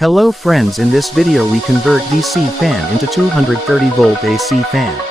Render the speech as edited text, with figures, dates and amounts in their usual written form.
Hello friends, in this video we convert DC fan into 230 volt AC fan.